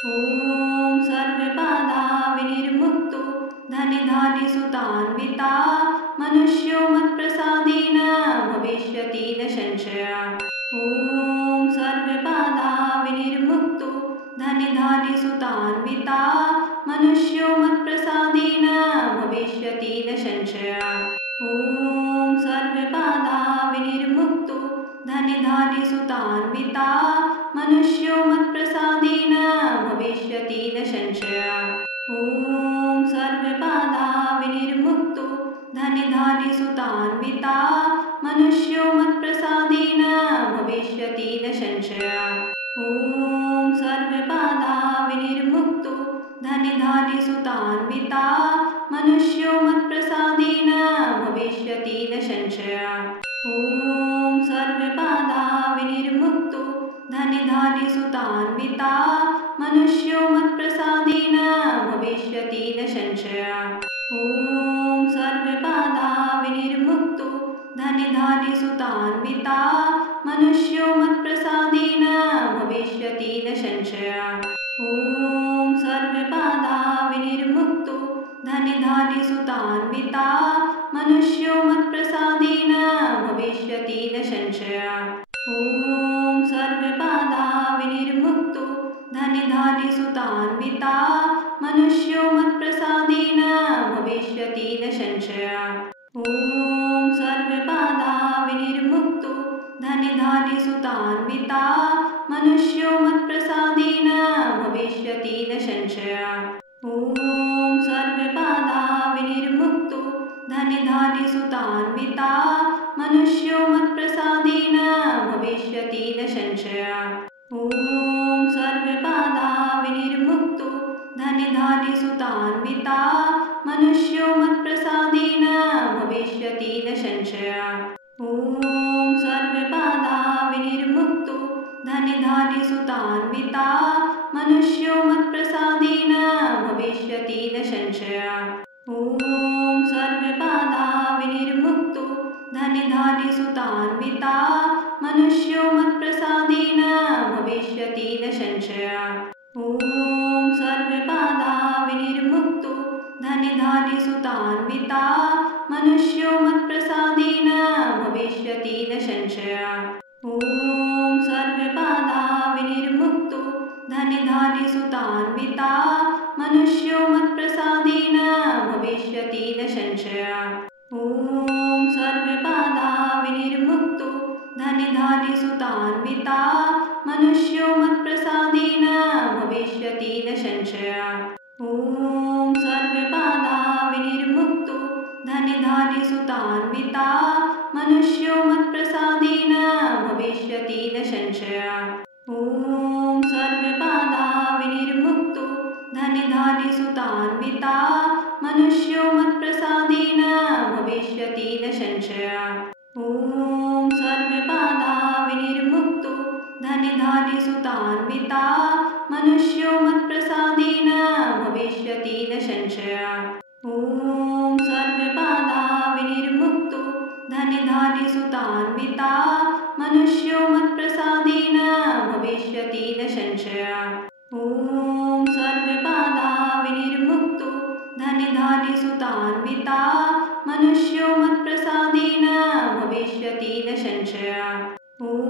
ॐ सर्वबाधा विनिर्मुक्तो धनधान्यसुतान्विता मनुष्यो मत्प्रसादेन भविष्यति न संशयः। ॐ सर्वबाधा विनिर्मुक्तो धनधान्यसुतान्विता मनुष्यो मत्प्रसादेन भविष्यति न संशयः। ॐ सर्वबाधा विनिर्मुक्तो धनधान्यसुतान्विता मनुष्यो मत्प्रसादेन भविष्यति न संशयः। ॐ सर्वबाधा विनिर्मुक्तो धनधान्यसुतान्विता मनुष्यो मत्प्रसादेन भविष्यति न संशयः। ॐ सर्वबाधा विनिर्मुक्तो धनधान्यसुतान्विता मनुष्यो मत्प्रसादेन भविष्यति न संशयः। ॐ सर्वबाधा विनिर्मुक्तो धनधान्यसुतान्विता मनुष्यो मत्प्रसादेन भविष्यति न संशयः। ॐ सर्वबाधा विनिर्मुक्तो धनधान्यसुतान्विता मनुष्यो मत्प्रसादेन भविष्यति न संशयः। ॐ सर्वबाधा विनिर्मुक्तो धनधान्यसुतान्विता मनुष्यो मत्प्रसादेन भविष्यति न संशयः। ॐ सर्वबाधा विनिर्मुक्तो धनधान्यसुतान्विता मनुष्यो मत्प्रसादेन भविष्यति न संशयः। ॐ सर्वबाधा विनिर्मुक्तो धनधान्यसुतान्विता मनुष्यो मत्प्रसादेन भविष्यति न संशयः। ॐ सर्वबाधा विनिर्मुक्तो धनधान्यसुतान्विता मनुष्यो मत्प्रसादेन भविष्यति न संशयः। ॐ सर्वबाधा विनिर्मुक्तो धनधान्यसुतान्विता मनुष्यो मत्प्रसादेन भविष्यति न संशयः। ॐ सर्वबाधा विनिर्मुक्तो धनधान्यसुतान्विता मनुष्यो मत्प्रसादेन भविष्यति न संशयः। ॐ सर्वबाधा विनिर्मुक्तो धनधान्यसुतान्विता मनुष्यो मत्प्रसादेन भविष्यति न संशयः। ॐ सर्वबाधा विनिर्मुक्तो धनधान्यसुतान्विता मनुष्यो मत्प्रसादेन भविष्यति न संशयः। ॐ सर्वबाधा विनिर्मुक्तो धनधान्यसुतान्विता मनुष्यो मत्प्रसादेन भविष्यति न संशयः। ॐ सर्वबाधा विनिर्मुक्तो धनधान्यसुतान्विता मनुष्यो मत्प्रसादेन भविष्यति न संशयः। ॐ सर्वबाधा विनिर्मुक्तो धनधान्यसुतान्विता मनुष्यो मत्प्रसादेन भविष्यति न संशयः। ॐ सर्वबाधा विनिर्मुक्तो धनधान्यसुतान्विता मनुष्यो मत्प्रसादेन भविष्यति न संशयः। ॐ सर्वबाधा विनिर्मुक्तो धनधान्यसुतान्विता मनुष्यो मत्प्रसादेन भविष्यति न संशयः। ॐ सर्वबाधा विनिर्मुक्तो धनधान्यसुतान्विता मनुष्यो मत्प्रसादेन भविष्यति न संशयः। ॐ सर्वबाधा विनिर्मुक्तो धनधान्यसुतान्विता मनुष्यो मत्प्रसादेन भविष्यति न संशयः। ॐ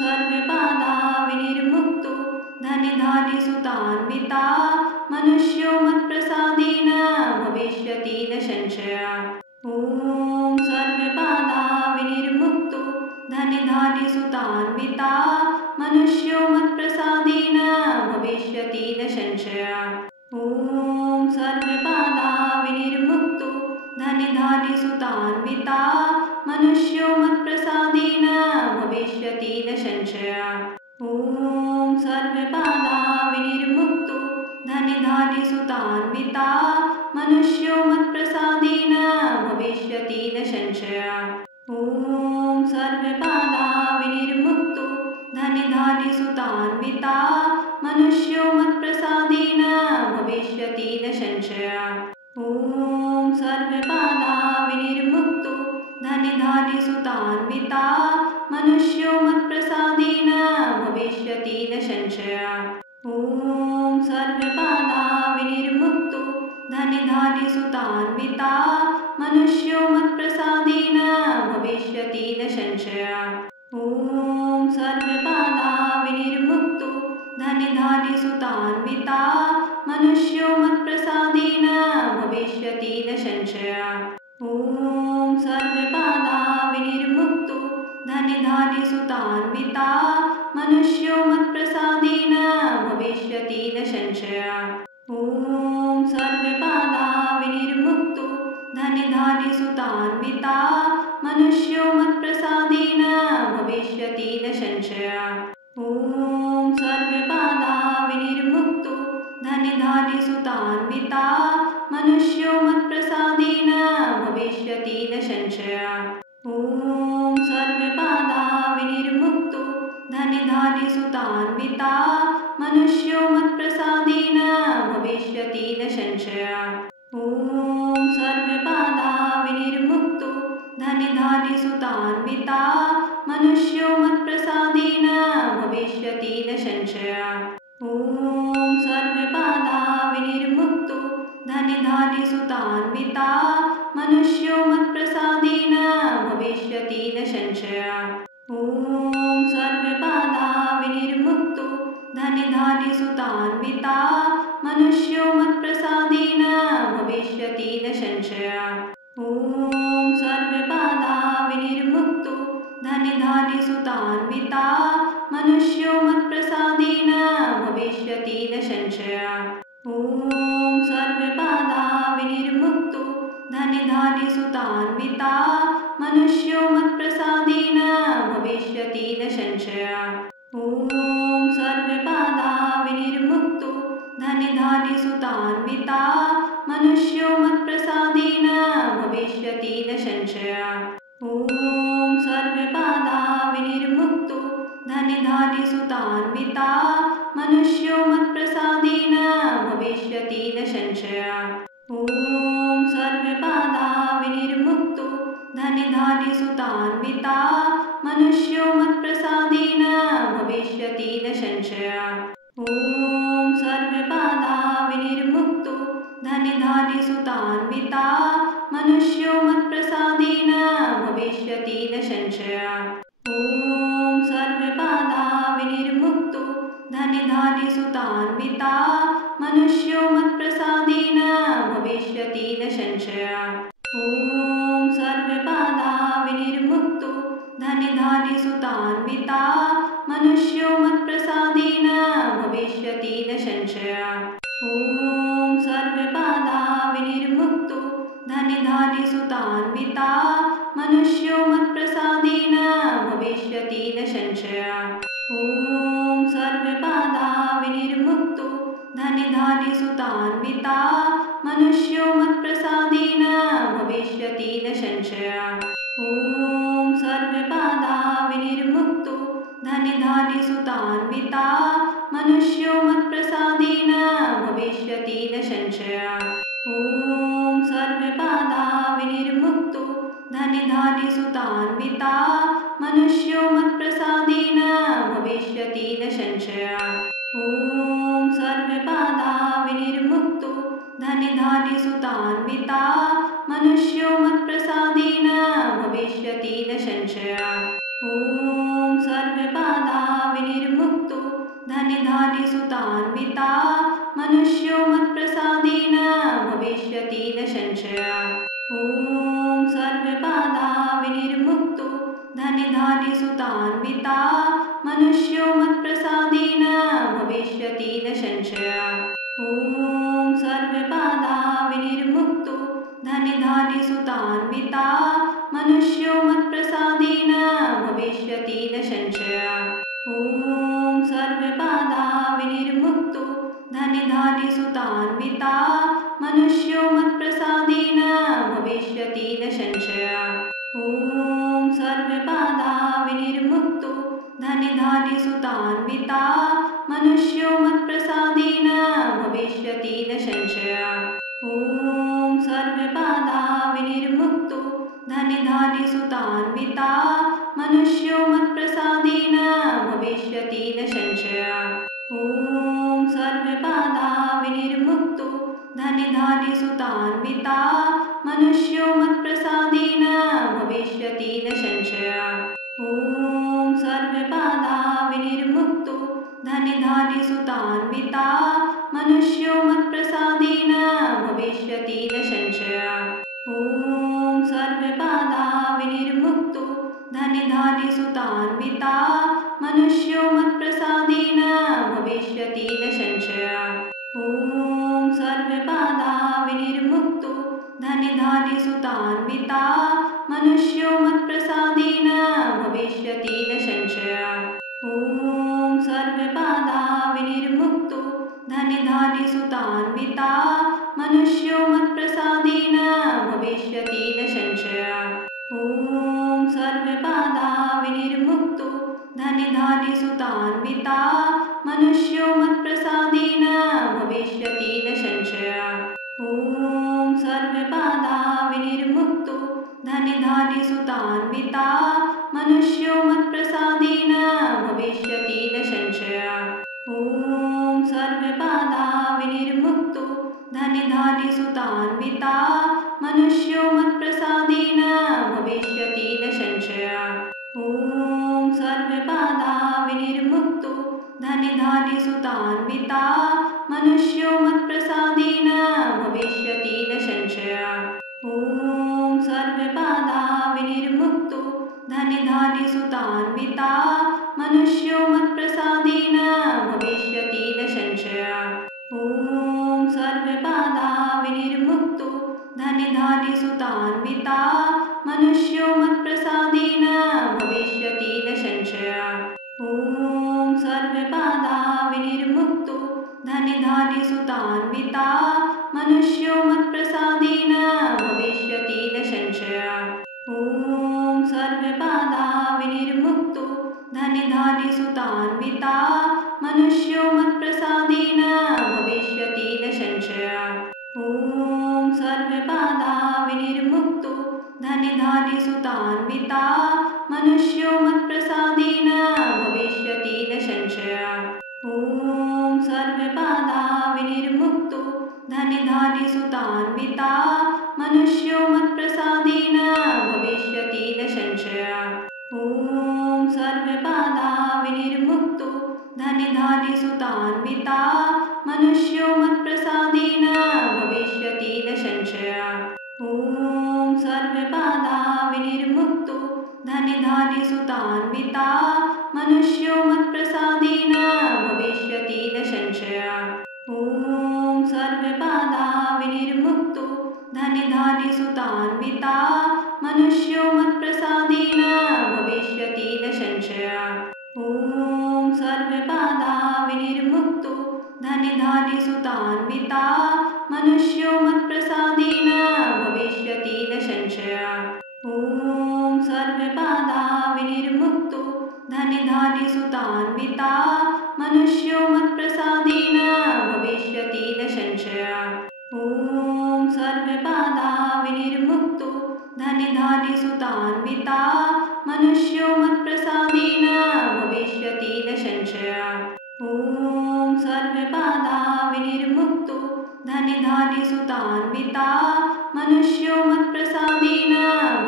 सर्वबाधा विनिर्मुक्तो धनधान्यसुतान्विता मनुष्यो मत्प्रसादेन भविष्यति न संशयः। ॐ सर्वबाधा विनिर्मुक्तो धनधान्यसुतान्विता मनुष्यो मत्प्रसादेन भविष्यति न संशयः। ॐ सर्वबाधा विनिर्मुक्तो धनधान्यसुतान्विता मनुष्यो मत्प्रसादेन भविष्यति न संशयः। ॐ सर्वबाधा विनिर्मुक्तो धनधान्यसुतान्विता मनुष्यो मत्प्रसादेन भविष्यति न संशयः। ॐ सर्वबाधा विनिर्मुक्तो धनधान्यसुतान्विता मनुष्यो मत्प्रसादेन भविष्यति न संशयः। ॐ सर्वबाधा विनिर्मुक्तो धनधान्यसुतान्विता मनुष्यो मत्प्रसादेन भविष्यति न संशयः। ॐ सर्वबाधा विनिर्मुक्तो धनिधानि सुतान्विता मनुष्यो मत्प्रसादेन भविष्यति न संशया। ॐ सर्वबाधा विनिर्मुक्तो धनिधानि सुतान्विता मनुष्यो मत्प्रसादेन भविष्यति न संशया। ॐ सर्वबाधा विनिर्मुक्तो धनिधानि सुतान्विता मनुष्यो मत्प्रसादेन भविष्यति न संशया। ॐ सर्वबाधा विनिर्मुक्तो धनिधानि सुतान्विता मनुष्यो मत्प्रसादेन भविष्यति न संशया। ॐ सर्वबाधा विनिर्मुक्तो धनिधानि सुतान्विता मनुष्यो मत्प्रसादेन भविष्यति न संशया। ॐ सर्वबाधा विनिर्मुक्तो धनिधानि सुतान्विता मनुष्यो मत्प्रसादेन भविष्यति न संशया। ॐ सर्वबाधा विनिर्मुक्तो धनिधानि सुतान्विता मनुष्यो मत्प्रसादेन भविष्यति न संशया। ॐ सर्वबाधा विनिर्मुक्तो धनिधानि सुतान्विता मनुष्यो मत्प्रसादेन भविष्यति न संशया। ॐ सर्वबाधा विनिर्मुक्तो धनिधानि सुतान्विता मनुष्यो मत्प्रसादेन भविष्यति न संशया। ॐ सर्वबाधा विनिर्मुक्तो धनिधानि सुतान्विता मनुष्यो मत्प्रसादेन भविष्यति न संशया। ॐ सर्वबाधा विनिर्मुक्तो धनिधानि सुतान्विता मनुष्यो मत्प्रसादेन भविष्यति न संशया। ॐ सर्वबाधा विनिर्मुक्तो धनिधानि सुतान्विता मनुष्यो मत्प्रसादेन भविष्यति न संशया। ॐ सर्वबाधा विनिर्मुक्तो धनिधानि सुतान्विता मनुष्यो मत्प्रसादेन भविष्यति न संशया। ॐ सर्वबाधा विनिर्मुक्तो धनिधानि सुतान्विता मनुष्यो मत्प्रसादेन भविष्यति न संशया। ॐ सर्वबाधा विनिर्मुक्तो धनिधानि सुतान्विता मनुष्यो मत्प्रसादेन भविष्यति न संशया। ॐ सर्वबाधा विनिर्मुक्तो धनिधानि सुतान्विता मनुष्यो मत्प्रसादेन भविष्यति न संशया। ॐ सर्वबाधा विनिर्मुक्तो धनिधानि सुतान्विता मनुष्यो मत्प्रसादेन भविष्यति न संशया। ॐ सर्वबाधा विनिर्मुक्तो धनिधानि सुतान्विता मनुष्यो मत्प्रसादेन भविष्यति न संशया। ॐ सर्वबाधा विनिर्मुक्तो धनिधानि सुतान्विता मनुष्यो मत्प्रसादेन भविष्यति न संशया। ॐ सर्वबाधा विनिर्मुक्तो धनिधानि सुतान्विता मनुष्यो मत्प्रसादेन भविष्यति न संशया। ॐ सर्वबाधा विनिर्मुक्तो धनिधानि सुतान्विता मनुष्यो मत्प्रसादेन भविष्यति न संशया। ॐ सर्वबाधा विनिर्मुक्तो धनिधानि सुतान्विता मनुष्यो मत्प्रसादेन भविष्यति न संशया। ॐ सर्वबाधा विनिर्मुक्तो धनिधानि सुतान्विता मनुष्यो मत्प्रसादेन भविष्यति न संशया। ॐ सर्वबाधा विनिर्मुक्तो धनिधानि सुतान्विता मनुष्यो मत्प्रसादेन भविष्यति न संशया। ॐ सर्वबाधा विनिर्मुक्तो धनिधानि सुतान्विता मनुष्यो मत्प्रसादेन भविष्यति न संशया। ॐ सर्वबाधा विनिर्मुक्तो धनिधानि सुतान्विता मनुष्यो मत्प्रसादेन भविष्यति न संशया। ॐ सर्वबाधा विनिर्मुक्तो धनिधानि सुतान्विता मनुष्यो मत्प्रसादेन भविष्यति न संशया। ॐ सर्वबाधा विनिर्मुक्तो धनिधानि सुतान्विता मनुष्यो मत्प्रसादेन भविष्यति न संशया। ॐ सर्वबाधा सर्वबाधा विनिर्मुक्तो धनिधानि सुतान्विता मनुष्यो मत्प्रसादेन भविष्यति न संशयः। ॐ सर्वबाधा विनिर्मुक्तो धनिधानि सुतान्विता मनुष्यो मत्प्रसादेन भविष्यति न संशयः। ॐ सर्वबाधा विनिर्मुक्तो धनिधानि सुतान्विता मनुष्यो मत्प्रसादेन भविष्यति न संशयः। ॐ सर्वबाधा विनिर्मुक्तो धनिधानि सुतान्विता मनुष्यो मत्प्रसादेन भविष्यति न संशयः। ॐ सर्वबाधा विनिर्मुक्तो धनिधानि सुतान्विता मनुष्यो मत्प्रसादेन भविष्यति न संशयः। ॐ सर्वबाधा विनिर्मुक्तो धनिधानि सुतान्विता मनुष्यो मत्प्रसादेन भविष्यति न संशयः। ॐ सर्वबाधा विनिर्मुक्तो धनिधानि सुतान्विता मनुष्यो मत्प्रसादेन भविष्यति न संशयः। ॐ सर्वबाधा विनिर्मुक्तो धनिधानि सुतान्विता मनुष्यो मत्प्रसादेन भविष्यति न संशयः। ॐ सर्वबाधा विनिर्मुक्तो धनिधानि सुतान्विता मनुष्यो मत्प्रसादेन भविष्यति न संशयः। ॐ सर्वबाधा विनिर्मुक्तो धनिधानि सुतान्विता मनुष्यो मत्प्रसादेन भविष्यति न संशयः। ॐ सर्वबाधा विनिर्मुक्तो धनिधानि सुतान्विता मनुष्यो मत्प्रसादेन भविष्यति न संशयः। ॐ सर्वबाधा विनिर्मुक्तो धनिधानि सुतान्विता मनुष्यो मत्प्रसादेन भविष्यति न संशयः। ॐ सर्वबाधा विनिर्मुक्तो धनिधानि सुतान्विता मनुष्यो मत्प्रसादेन भविष्यति न संशयः। ॐ सर्वबाधा विनिर्मुक्तो धनिधानि सुतान्विता मनुष्यो मत्प्रसादेन भविष्यति न संशयः। ॐ सर्वबाधा विनिर्मुक्तो धनिधानि सुतान्विता मनुष्यो मत्प्रसादेन भविष्यति न संशयः। ॐ सर्वबाधा विनिर्मुक्तो धनिधानि सुतान्विता मनुष्यो मत्प्रसादेन भविष्यति न संशयः। ॐ सर्वबाधा विनिर्मुक्तो धनिधानि सुतान्विता मनुष्यो मत्प्रसादेन भविष्यति न संशयः। ॐ सर्वबाधा विनिर्मुक्तो धनिधानि सुतान्विता मनुष्यो मत्प्रसादेन भविष्यति न संशयः। ॐ सर्वबाधा विनिर्मुक्तो धनिधानि सुतान्विता मनुष्यो मत्प्रसादेन भविष्यति न संशयः। ॐ सर्वबाधा विनिर्मुक्तो धनिधानि सुतान्विता मनुष्यो मत्प्रसादेन भविष्यति न संशयः। ॐ सर्वबाधा विनिर्मुक्तो धनिधानि सुतान्विता मनुष्यो मत्प्रसादेन भविष्यति न संशयः। ॐ सर्वबाधा विनिर्मुक्तो धनिधानि सुतान्विता मनुष्यो मत्प्रसादेन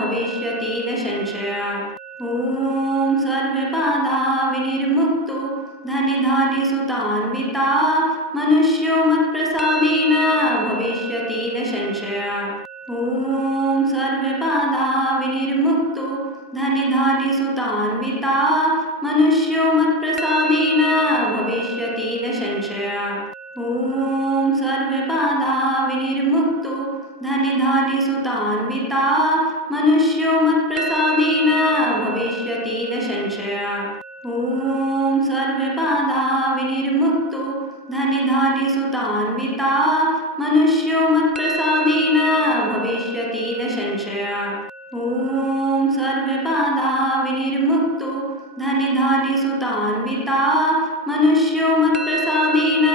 भविष्यति न संशयः। ॐ सर्वबाधा विनिर्मुक्तो धनिधानि सुतान्विता मनुष्यो मत्प्रसादेन भविष्यति न संशयः। ॐ सर्वबाधा विनिर्मुक्तो धनिधानि सुतान्विता मनुष्यो मत्प्रसादेन भविष्यति न संशयः। ॐ सर्वबाधा विनिर्मुक्तो धनिधानि सुतान्विता मनुष्यो मत्प्रसादेन भविष्यति न संशयः। ॐ सर्वबाधा विनिर्मुक्तो धनिधानि सुतान्विता मनुष्यो मत्प्रसादेन भविष्यति न संशयः। ॐ सर्वबाधा विनिर्मुक्तो धनिधानि सुतान्विता मनुष्यो मत्प्रसादेन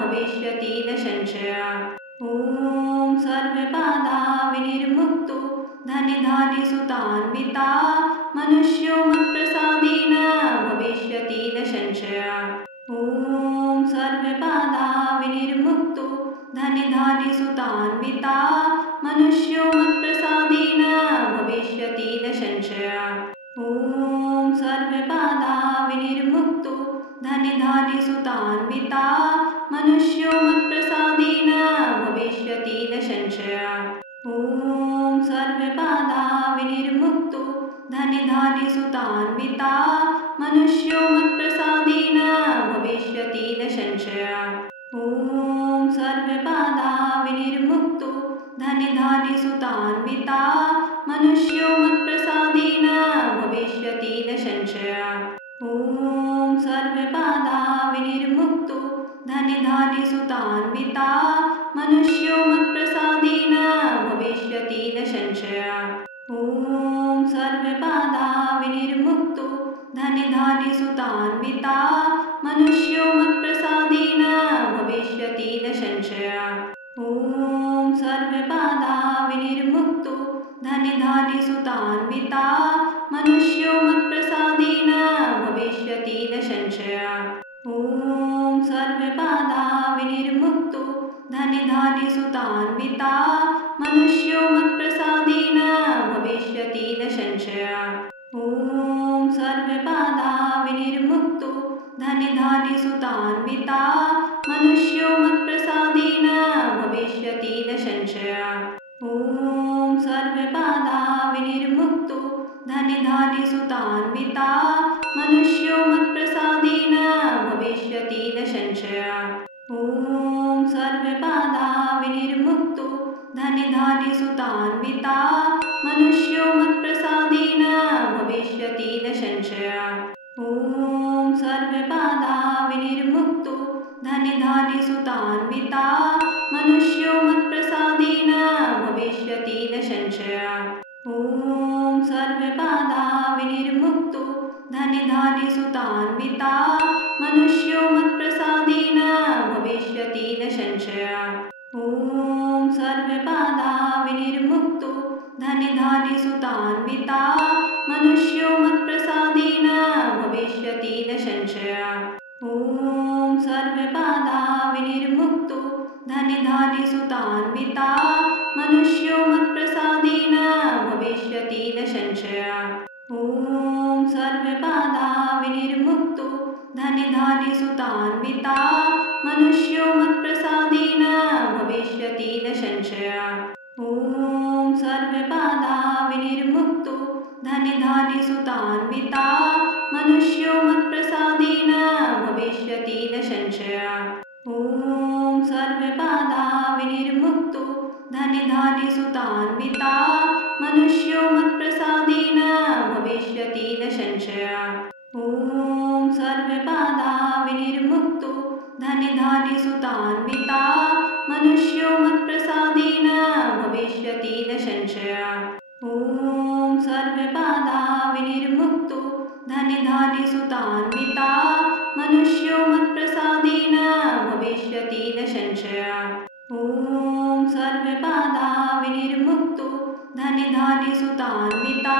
भविष्यति न संशयः। ॐ सर्वबाधा विनिर्मुक्तो धनिधानि सुतान्विता मनुष्यो मत्प्रसादेन भविष्यति न संशयः। ॐ सर्वबाधा विनिर्मुक्तो धनि धानि सुतान्विता मनुष्यो मत्प्रसादेन भविष्यति न संशयः। ॐ सर्वबाधा विनिर्मुक्तो धनि धानि सुतान्विता मनुष्यो मत्प्रसादेन भविष्यति न संशयः। ॐ सर्वबाधा विनिर्मुक्तो धनि धानि सुतान्विता मनुष्यो मत्प्रसादेन भविष्यति न संशयः। ॐ सर्वबाधा विनिर्मुक्तो धनि धानि सुतान्विता मनुष्यो मत्प्रसादेन भविष्यति न संशयः। ॐ सर्वबाधा विनिर्मुक्तो धनि धानि सुतान्विता मनुष्यो मत्प्रसादेन भविष्यति न संशयः। ॐ सर्वबाधा विनिर्मुक्तो धनि धानि सुतान्विता मनुष्यो मत्प्रसादेन भविष्यति न संशयः। ॐ सर्वबाधा विनिर्मुक्तो धनि धानि सुतान्विता मनुष्यो मत्प्रसादेन भविष्यति न संशयः। ॐ सर्वबाधा विनिर्मुक्तो धनि धानि सुतान्विता मनुष्यो मत्प्रसादेन भविष्यति न संशयः। ॐ सर्वबाधा विनिर्मुक्तो धनि धानि सुतान्विता मनुष्यो मत्प्रसादेन भविष्यति न संशयः। ॐ सर्वबाधा विनिर्मुक्तो धनि धानि सुतान्विता मनुष्यो मत्प्रसादेन भविष्यति न संशयः। ॐ सर्वबाधा विनिर्मुक्तो धनि धानि सुतान्विता मनुष्यो मत्प्रसादेन भविष्यति न संशयः। ॐ सर्वबाधा विनिर्मुक्तो धनि धानि सुतान्विता मनुष्यो मत्प्रसादेन भविष्यति न संशयः। ॐ सर्वबाधा विनिर्मुक्तो धनि धानि सुतान्विता मनुष्यो मत्प्रसादेन भविष्यति न संशयः। ॐ सर्वबाधा विनिर्मुक्तो धनि धानि सुतान्विता मनुष्यो मत्प्रसादेन भविष्यति न संशयः। ॐ सर्वबाधा विनिर्मुक्तो धनि धानि सुतान्विता मनुष्यो मत्प्रसादेन भविष्यति न संशयः। ॐ सर्वबाधा विनिर्मुक्तो धनि धानि सुतान्विता मनुष्यो मत्प्रसादेन भविष्यति न संशयः। ॐ सर्वबाधा विनिर्मुक्तो धनि धानि सुतान्विता मनुष्यो मत्प्रसादेन भविष्यति न संशयः। ॐ सर्वबाधा विनिर्मुक्तो धनि धानि सुतान्विता मनुष्यो मत्प्रसादेन भविष्यति न संशयः। ॐ सर्वबाधा विनिर्मुक्तो धनि धानि सुतान्विता मनुष्यो मत्प्रसादेन भविष्यति न संशयः। ॐ सर्वबाधा विनिर्मुक्तो धनि धानि सुतान्विता मनुष्यो मत्प्रसादेन भविष्यति न संशयः। ॐ सर्वबाधा विनिर्मुक्तो धनि धानि सुतान्विता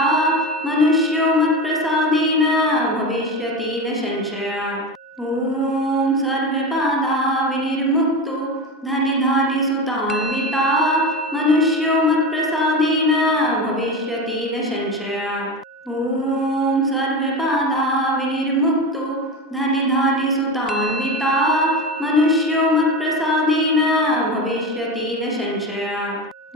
मनुष्यो मत्प्रसादेन भविष्यति न संशयः। ॐ सर्वबाधा विनिर्मुक्तो धनि धानि सुतान्विता मनुष्यो मत्प्रसादेन भविष्यति न संशयः। ॐ सर्वबाधा विनिर्मुक्तो धनि धानि सुतान्विता मनुष्यो मत्प्रसादेन भविष्यति न संशयः।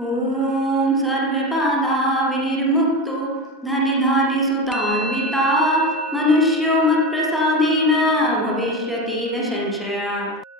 ॐ सर्वबाधा विनिर्मुक्तो धनि धानि सुतान्विता मनुष्यो मत्प्रसादेन भविष्यति न संशयः।